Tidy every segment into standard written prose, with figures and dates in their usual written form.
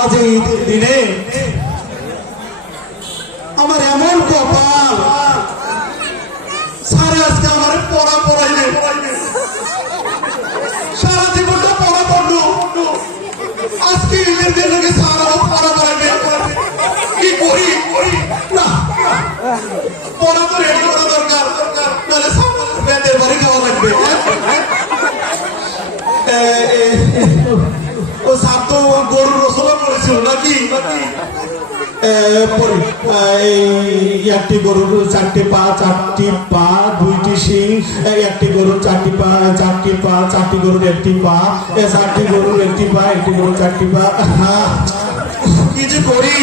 আজ এই ঈদের দিনে আমার এমন কপাল, সারা আজকে আমার পড়া পড়াইবে, সারা জীবনটা পড়া পড়লো, আজকে ঈদের দিনে সারা পড়া পড়াইবে। কি করি না, পড়া তো রেডি করা দরকার, নাহলে ব্যান্ডের বাড়ি খাওয়া লাগবে। ও সাপ তো গরুর রসলা পড়েছিল নাকি? একটি গরুর 4টি পা, 4টি পা, 2টি শিং, একটি গরুর 4টি পা, 4টি পা, 4টি গরুর 1টি পা, 4টি গরুর 1টি পা, একটি গরুর 4টি পা। কি যে করি,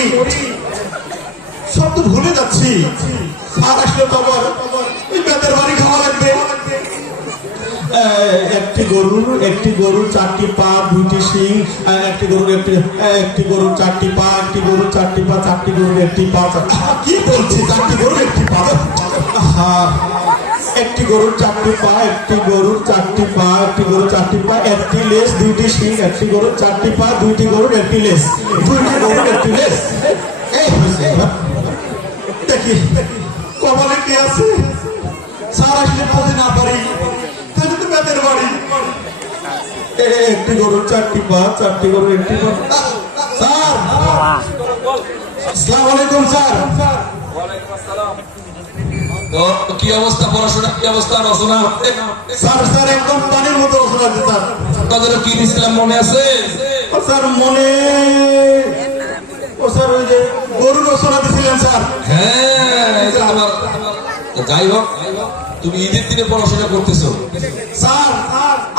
সব তো ভুলে যাচ্ছি। আর আসলে তো আবার ওই বেতের বাড়ি খাওয়া লাগবে। একটি গরুর 4টি পা, 2টি শিং, একটি গরুর 4টি পা, একটি গরুর 4টি পা, 4টি গরুর 1টি পা। কি বলছি, 4টি গরুর 1টি পা। একটি গরুর 4টি পা, একটি গরুর 4টি পা, একটি গরুর 4টি পা, 1টি লেজ, 2টি শিং, একটি গরুর 4টি পা, 2টি গরুর 1টি লেজ, 2টি গরুর 1টি লেজ। এই হয়েছে। দেখি কপালে কে আছে, স্যার আসলে বলতে না পারি, বেতের বাড়ি। একটি গরুর 4টি পা, 4টি গরুর 1টি পা। স্যার, আসসালামু আলাইকুম স্যার। কি অবস্থা, পড়াশোনা কি অবস্থা, রচনা? স্যার একদম পানির মতো রচনা আছে স্যার। তাদের কি দিয়েছিলাম মনে আছে? স্যার মনে, ও স্যার ওই যে গরুর রচনা দিয়েছিলেন স্যার। হ্যাঁ, যাই হোক, তুমি ঈদের দিনে পড়াশোনা করতেছো। স্যার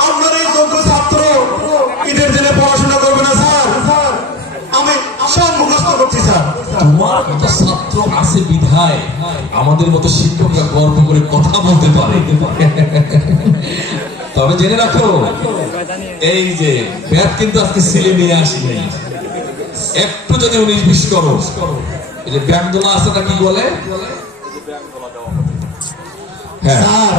আপনার এই যোগ্য ছাত্র ঈদের দিনে পড়াশোনা করবে না স্যার? আমি সব মুখস্থ করছি স্যার। তোমার মতো ছাত্র আছে বিধায় আমাদের মতো শিক্ষকরা গর্ব করে কথা বলতে পারে। তবে জেনে রাখো, এই যে ব্যাট কিন্তু আজকে ছেলে নিয়ে আসেনি। একটু যদি 19-20 করো, এই যে ব্যাট দোলা আছে না, কি বলে? স্যার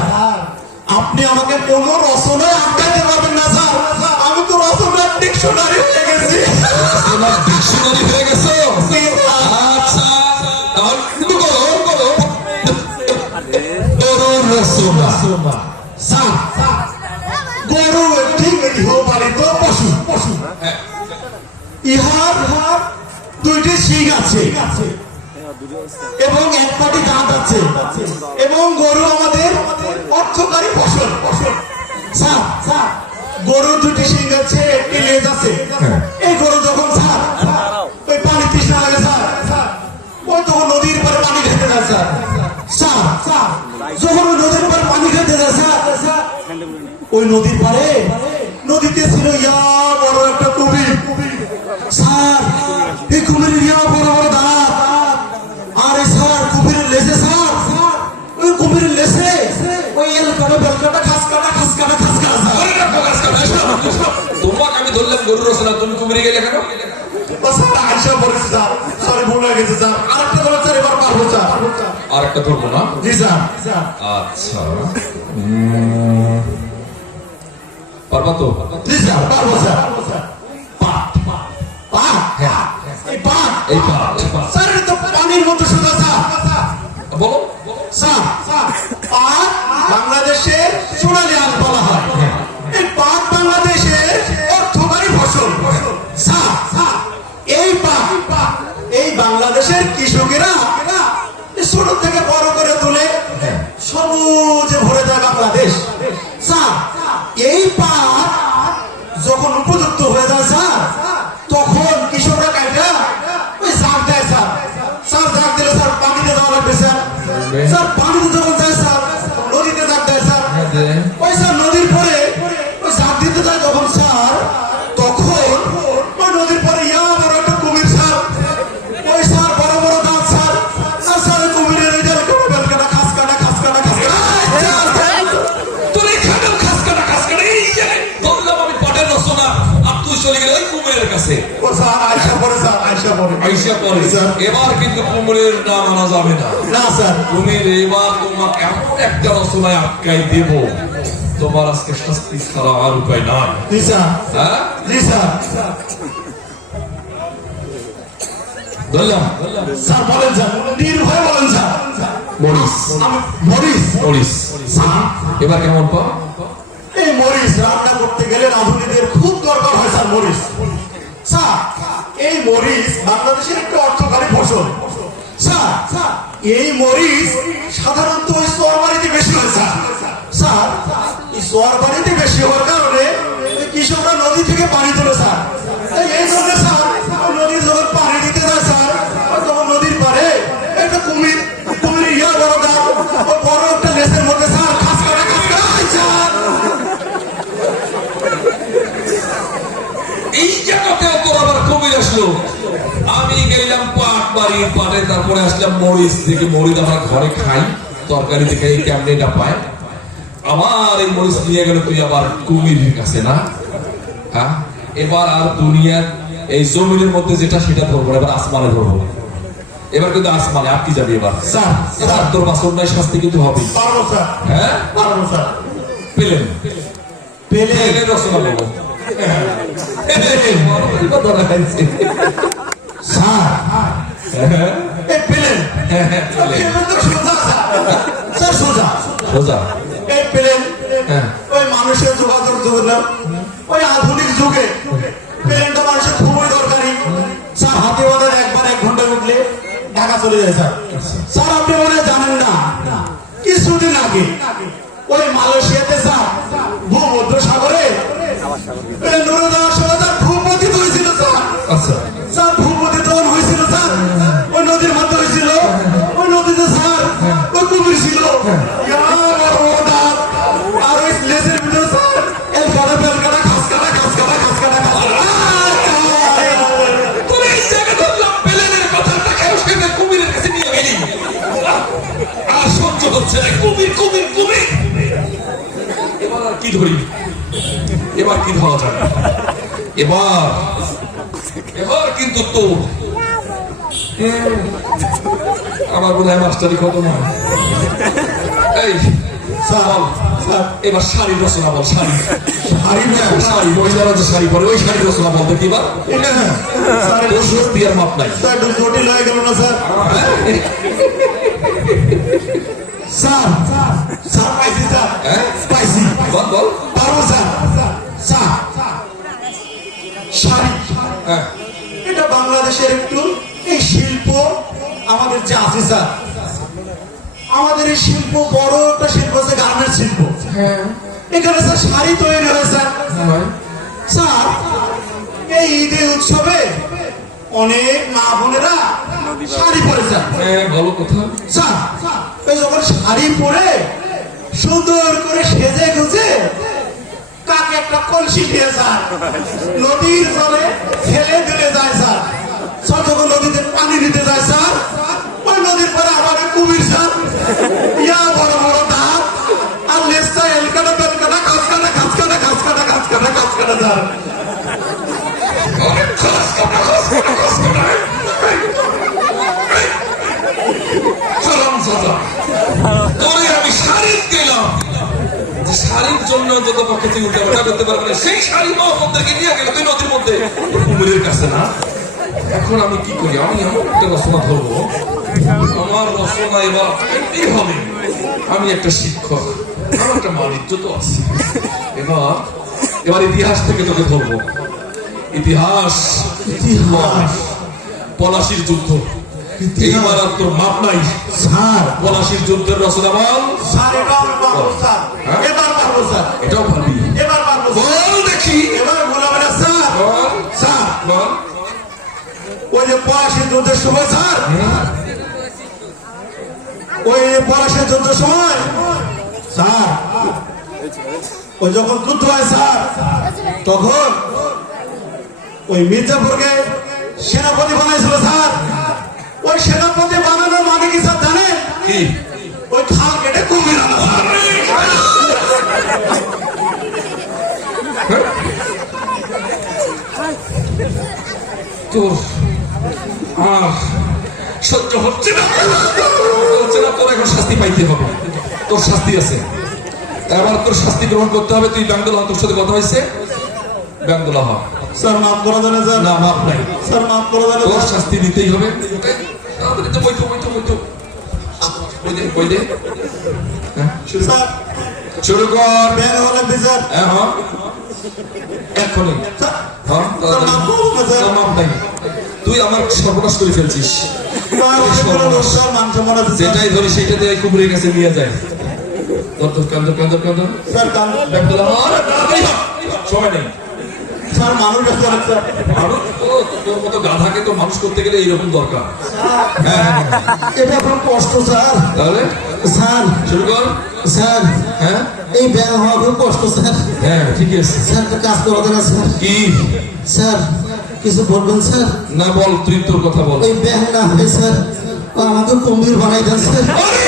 আপনি আমাকে কোনো রচনায় আটকাতে পারবেন না স্যার। আমি তো রচনার ডিকশনারি হয়ে গেছি। ডিকশনারি হয়ে গেছো? আচ্ছা, তাহলে কিন্তু করো রচনা। স্যার গরু একটি গৃহপালিত পশু, ইহার 2টি শিং আছে এবং 1 পাটি দাঁত আছে, এবং গরু আমাদের অর্থকারী ফসল। স্যার গরুর 2টি শিং আছে, 1টি লেজ আছে। এই গরু যখন স্যার ওই পানি তৃষ্ণা লাগে স্যার, ওই তখন নদীর পারে পানি খেতে যায় স্যার। স্যার যখন ওই নদীর পারে পানি খেতে যায় স্যার, ওই নদীর পারে নদীতে ছিল ইয়া বড় একটা কুমির। স্যার এই কুমিরের ইয়া বড় বড় দাঁত, আরে স্যার কুমিরের লেজে, স্যার ওই কুমিরের লেজে ওই এলকাটা বেলকাটা খাসকাটা তোমাকে আমি ধরলাম গরুর রচনা, তুমি কুমিরে গেলে কেন? স্যার আইসা পড়েছে স্যার, সরি ভুল হয়ে গেছে স্যার। আরেকটা ধরো স্যার, এবার পারবো স্যার। আরেকটা ধরবো না? জি স্যার। আচ্ছা, পারবা তো? জি স্যার পারবো স্যার। স্যার এটা তো পানির মতো সোজা স্যার। বলো স্যার পাট বাংলাদেশের সোনালী আখ বলা হয়। এই পাট বাংলাদেশের অর্থকারী ফসল। স্যার এই পাট এই বাংলাদেশের কৃষকেরা ছোট থেকে বড় করে তুলে সবুজে ভরে দেয় বাংলাদেশ। স্যার এই পাট যখন উপযুক্ত হয়ে যায় স্যার, তখন কৃষকরা কাটা ওই জাগ দেয় স্যার। জাগ দিলে স্যার পানিতে দেওয়া লাগবে স্যার। পানিতে যখন যায় স্যার, নদীতে জাগ দেয় স্যার। ওই স্যার নদীর পরে ওই জাগ দিতে যায় যখন স্যার, তখন ওই নদীর পরে ইয়া বড় একটা কুমির স্যার। ওই স্যার বড় বড় দাঁত স্যার। স্যার ওই কুমিরের এই যে বেলকাটা খাসকাটা তুমি খাটাও খাসকাটা এই যে বললাম আমি পাটের রচনা, আর তুই চলে গেলে ওই কুমিরের কাছে। ও স্যার আইসা পড়ে স্যার। এবার কিন্তু কুমিরের নাম আনা যাবে না। না স্যার। কুমির এবার তোমাকে এমন একটা রচনায় আটকাই দেব, তোমার আজকে শাস্তি ছাড়া আর উপায় নাই। জি স্যার, হ্যাঁ জি স্যার। ধরলাম স্যার বলেন স্যার, নির্ভয় বলেন স্যার। মরিস মরিচ, মরিস স্যার এবার কেমন পা? এই মরিচ রান্না করতে গেলে রাঁধুনিদের খুব দরকার হয় স্যার মরিচ। স্যার এই মরিচ বাংলাদেশের একটা অর্থকারী ফসল। স্যার এই মরিচ সাধারণত ওই সোয়ার বাড়িতে বেশি হয় স্যার। স্যার এই সোয়ার বাড়িতে বেশি হওয়ার কারণে এই কৃষকরা নদী থেকে পানি তোলে স্যার। এই জন্য স্যার ওই নদী যখন পানি দিতে যায় স্যার, ওই তখন নদীর পাড়ে একটা কুমির, কুমির ইয়া বড় দাম, ওই বড় একটা লেসের মধ্যে স্যার খাস কাটা স্যার। এই জায়গাতে তোর আবার কবির আসলো। আমি গেলাম পাট বাড়ির পাটে, তারপরে আসলাম মরিচ থেকে। মরিচ আমরা ঘরে খাই, তরকারি দেখে কেমনে এটা পায়। আমার এই মরিচ নিয়ে গেল তুই আবার কুমিরের কাছে না? হ্যাঁ, এবার আর দুনিয়ার এই জমিনের মধ্যে যেটা সেটা ধরবো না, এবার আসমানে ধরবো। এবার কিন্তু আসমানে আর কি যাবি এবার? স্যার এবার তোর বাসন নাই, শাস্তি কিন্তু হবে। পারবো স্যার, হ্যাঁ পারবো স্যার। পেলেন পেলে পেলেন রচনা বলো। স্যার এই পেলেন, পেলেন তো সোজা স্যার, স্যার সোজা সোজা এই পেলেন। হ্যাঁ। ওই মানুষের যোগাযোগ যোগাযোগ ওই আধুনিক যুগে প্লেনটা মানুষের খুবই দরকারি। স্যার হাতে বাজার একবার 1 ঘন্টা উঠলে ঢাকা চলে যায় স্যার। স্যার আপনি মনে হয় জানেন না, কিছুদিন আগে ওই মালয়েশিয়াতে স্যার ভূমধ্য সাগরে প্লেন উড়ে যাওয়ার সময় স্যার ভূপতিত হয়েছিল স্যার। আচ্ছা স্যার ভূপতিত যখন হয়েছিল স্যার, ওই নদীর মধ্যে হয়েছিল, ওই নদীতে স্যার ওই কুমির ছিল। ইয়া বড় দাঁত, আর ওই লেজের ভিতরে স্যার এই কাটা বেল কাটা খাস কাটা খাস কাটা খাস কাটা খাস কাটা। তোর এই জায়গা ধরলাম পেলেনের কথাটা কেউ সেটা কুমিরের কাছে নিয়ে গেলি। আর সহ্য হচ্ছে না, কুমির কুমির কুমির। এবার আর কি ধরি? এবার কি ধরা যাবে? এবার এবার কিন্তু তো আমার বোধ হয় মাস্টারি কত না। এই স্যার স্যার এবার শাড়ি রচনা বল। শাড়ি হারি না শাড়ি মহিলারা যে শাড়ি পরে ওই শাড়ি রচনা বলতে কি বা? এটা না স্যার, তোর স্বস্তি আর মাপ নাই। স্যার একটু জটিল হয়ে গেল না স্যার। স্যার স্যার পাইছি স্যার, হ্যাঁ? পাইছি। বল বল। পারবো স্যার। স্যার শাড়ি, হ্যাঁ এটা বাংলাদেশের একটু এই শিল্প আমাদের যে আছে স্যার, আমাদের এই শিল্প বড় একটা শিল্প আছে গার্মেন্টস শিল্প। এখানে স্যার শাড়ি তৈরি হয় স্যার। স্যার এই ঈদের উৎসবে অনেক মা বোনেরা শাড়ি পরে স্যার। হ্যাঁ বলো কোথাও। স্যার এই যখন শাড়ি পরে সুন্দর করে সেজে গুজে কাকে একটা কলসি দিয়ে স্যার নদীর জলে ফেলে দিলে যায় স্যার। স্যার যখন নদীতে পানি দিতে যায় স্যার, ওই নদীর পরে আবার কুমির স্যার, ইয়া বড় বড় দাঁত, আর লেজটা এলকাটা বেলকাটা খাস কাটা খাস কাটা খাস কাটা খাস কাটা খাস কাটা স্যার। সালাম সালাম। তোরে আমি শাড়ি দিলাম, যে শাড়ির জন্য যত পক্ষে তুই উল্টা পাল্টা করতে পারবে না, সেই শাড়ি মহম্মদকে নিয়ে গেল তুই নদীর মধ্যে কুমিরের কাছে না। এখন আমি কি করি? আমি এমন একটা রচনা ধরবো, আমার রচনা এবার এমনি হবে। আমি একটা শিক্ষক, আমার একটা মানিজ্য তো আছে। এবার এবার ইতিহাস থেকে তোকে ধরবো। ইতিহাস ইতিহাস পলাশির যুদ্ধ। এইবার আর তোর মাপ নাই। স্যার পলাশির যুদ্ধের রচনা বল। স্যার এটাও পারবো স্যার, এবার পারবো স্যার, এটাও পারবি? এবার পারবো স্যার। বল দেখি। এবার বলবে না স্যার। বল স্যার বল। ওই যে পলাশির যুদ্ধের সময় স্যার, ওই পলাশির যুদ্ধের সময় স্যার, ওই যখন যুদ্ধ হয় স্যার, তখন ওই মির্জাপুরকে সেনাপতি বানাইছিল স্যার। ওই সেনাপতি বানানোর মানে কি স্যার জানেন? কি? ওই খাল কেটে কুমির আনা স্যার। তোর সহ্য হচ্ছে না, হচ্ছে না। তোর এখন শাস্তি পাইতে হবে, তোর শাস্তি আছে। এবার তোর শাস্তি গ্রহণ করতে হবে। তুই ব্যাংদোলা হ, তোর সাথে কথা হয়েছে, ব্যাংদোলা হ। স্যার মাফ করে দেন স্যার। না মাপ নাই, স্যার মাফ করে দেন তোর স্যার। শাস্তি দিতেই হবে। তাড়াতাড়ি তো বইতো বইতো বইতো, বই দে বই দে। হ্যাঁ, স্যার শুরু কর। ব্যাং হলে বিচার। হ্যাঁ হ্যাঁ, এক্ষুনি। স্যার হ্যাঁ, তাড়াতাড়ি। মাফ করুন না স্যার। না, মাপ নাই। তুই আমার সর্বনাশ করে ফেলছিস। স্যার সেগুলো লোক স্যার মান সম্মান আছে স্যার। যেটাই ধরি সেটা দিয়ে কুমড়ির কাছে নিয়ে যায়। তোর তোর কান্দ কান্দ কান্দ, স্যার কান ব্যাংদোলা হ। আরে তাড়াতাড়ি হ, সময় নেই। স্যার মানুষ ব্যস্ত আছে স্যার। মানুষ তোর মতো গাধাকে তো মানুষ করতে গেলে এইরকম দরকার। হ্যাঁ হ্যাঁ, হ্যাঁ। এটা আপনার কষ্ট স্যার। তাহলে স্যার শুরু কর। স্যার হ্যাঁ এই ব্যাং হওয়া খুব কষ্ট স্যার। হ্যাঁ, ঠিক আছে। স্যার একটা কাজ করে দেন স্যার। কি? স্যার কিছু বলবেন স্যার? না বল, তুই তোর কথা বল। ওই ব্যাং না হয় স্যার, আমাকে কুম্ভীর বানাই দেন স্যার। আরে